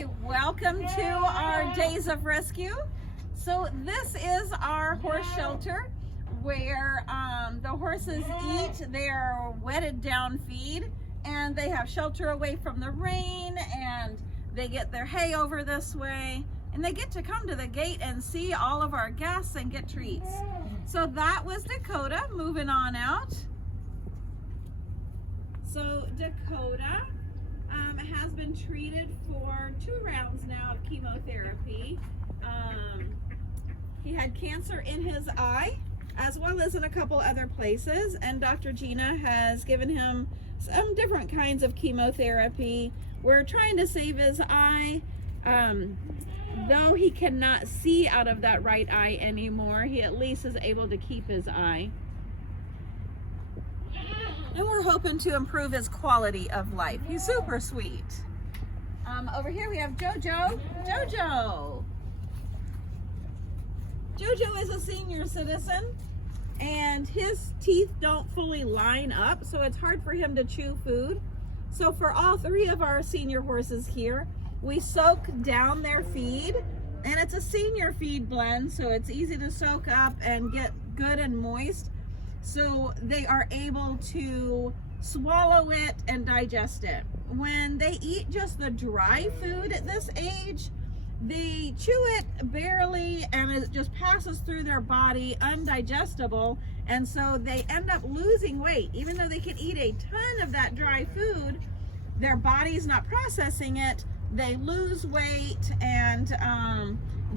Hi, welcome to our Days of Rescue. So this is our horse shelter where the horses eat their wetted down feed, and they have shelter away from the rain, and they get their hay over this way, and they get to come to the gate and see all of our guests and get treats. So that was Dakota moving on out. So Dakota has been treated for 2 rounds now of chemotherapy. He had cancer in his eye as well as in a couple other places, and Dr. Gina has given him some different kinds of chemotherapy. We're trying to save his eye. Though he cannot see out of that right eye anymore, he at least is able to keep his eye. And we're hoping to improve his quality of life. He's super sweet. Over here we have Jojo. Jojo is a senior citizen, and his teeth don't fully line up, so it's hard for him to chew food. So for all 3 of our senior horses here, we soak down their feed, and it's a senior feed blend, so it's easy to soak up and get good and moist. So they are able to swallow it and digest it. When they eat just the dry food at this age, they chew it barely and it just passes through their body undigestible, and so they end up losing weight. Even though they can eat a ton of that dry food, their body's not processing it. They lose weight and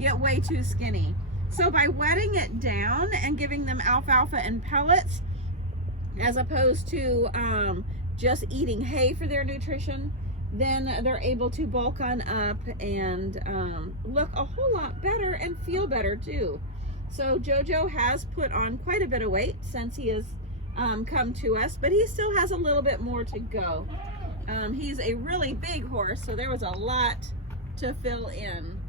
get way too skinny. So by wetting it down and giving them alfalfa and pellets, as opposed to just eating hay for their nutrition, then they're able to bulk on up and look a whole lot better and feel better too. So Jojo has put on quite a bit of weight since he has come to us, but he still has a little bit more to go. He's a really big horse, so there was a lot to fill in.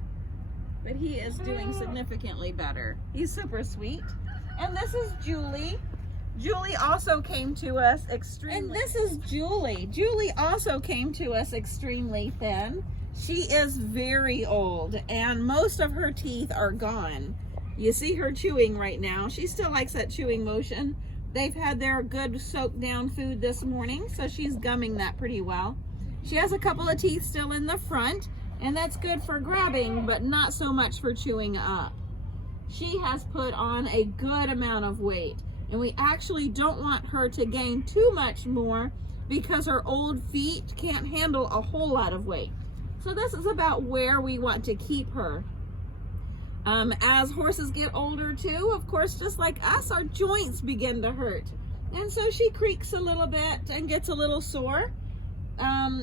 But he is doing significantly better. He's super sweet. And this is Julie. Julie also came to us extremely... And this is Julie. Julie also came to us extremely thin. She is very old, and most of her teeth are gone. You see her chewing right now. She still likes that chewing motion. They've had their good soaked down food this morning, so she's gumming that pretty well. She has a couple of teeth still in the front, and that's good for grabbing, but not so much for chewing up. She has put on a good amount of weight, and we actually don't want her to gain too much more because her old feet can't handle a whole lot of weight. So this is about where we want to keep her. As horses get older too, of course, just like us, our joints begin to hurt. And so she creaks a little bit and gets a little sore.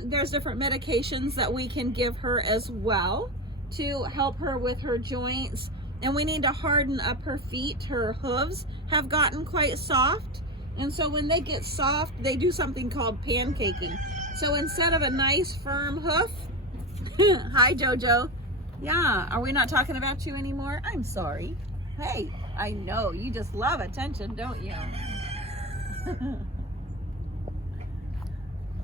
There's different medications that we can give her as well to help her with her joints. And we need to harden up her feet. Her hooves have gotten quite soft. And so when they get soft, they do something called pancaking. So instead of a nice firm hoof, hi Jojo. Yeah, are we not talking about you anymore? I'm sorry. Hey, I know, you just love attention, don't you?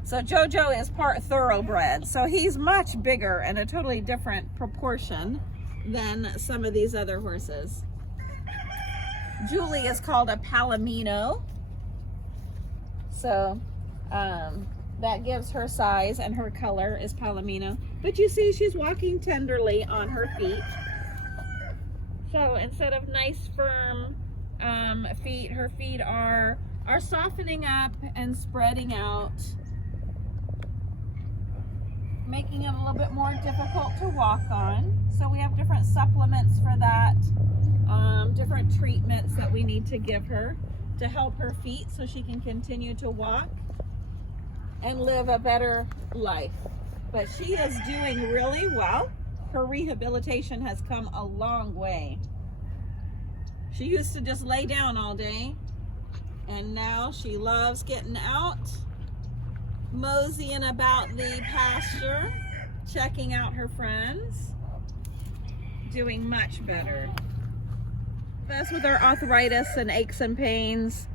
So Jojo is part thoroughbred, so he's much bigger and a totally different proportion than some of these other horses. Julie is called a Palomino, so that gives her size, and her color is Palomino. But you see she's walking tenderly on her feet. So instead of nice firm feet, her feet are softening up and spreading out, making it a little bit more difficult to walk on. So we have different supplements for that, different treatments that we need to give her to help her feet so she can continue to walk and live a better life. But she is doing really well. Her rehabilitation has come a long way. She used to just lay down all day, and now she loves getting out, moseying about the pasture, checking out her friends, doing much better. That's with our arthritis and aches and pains.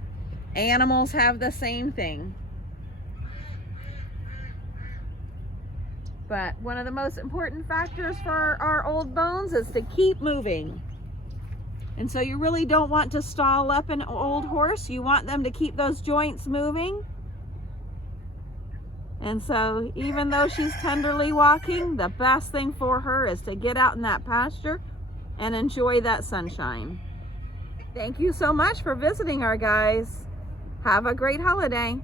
Animals have the same thing. But one of the most important factors for our old bones is to keep moving. And so you really don't want to stall up an old horse. You want them to keep those joints moving. And so even though she's tenderly walking, the best thing for her is to get out in that pasture and enjoy that sunshine. Thank you so much for visiting our guys. Have a great holiday.